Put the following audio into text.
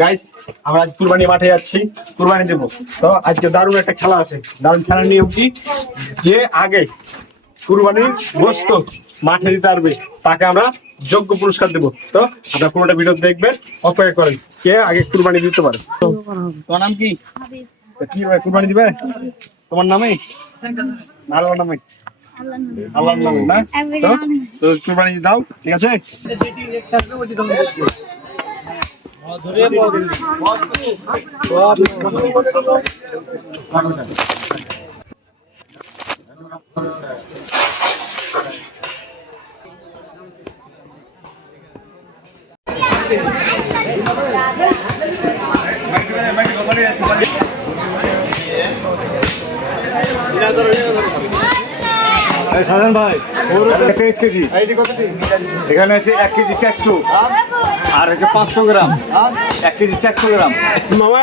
Guys আমরা আজ কুরবানি মাঠে যাচ্ছি, কুরবানি দেবো। তো আজকে দারুণ একটা খেলা আছে। দারুণ খেলার নিয়ম কি, যে আগে কুরবানির গোশত মাঠে দিতে পারবে তাকে আমরা যোগ্য পুরস্কার দেবো। তো আপনারা পুরোটা ভিডিও দেখবেন, অপেক্ষা করেন কে আগে কুরবানি দিতে পারে। তোমার নাম কি? কি ভাই কুরবানি দিবে? তোমার নামে? আল্লাহর নামে? আল্লাহর নামে না? তো কুরবানি দাও, ঠিক আছে? সাধারণ ভাই 23 কেজি, এখানে আছে 1 কেজি 400, আর হচ্ছে 500 গ্রাম, 1 কেজি 400 গ্রাম। মামা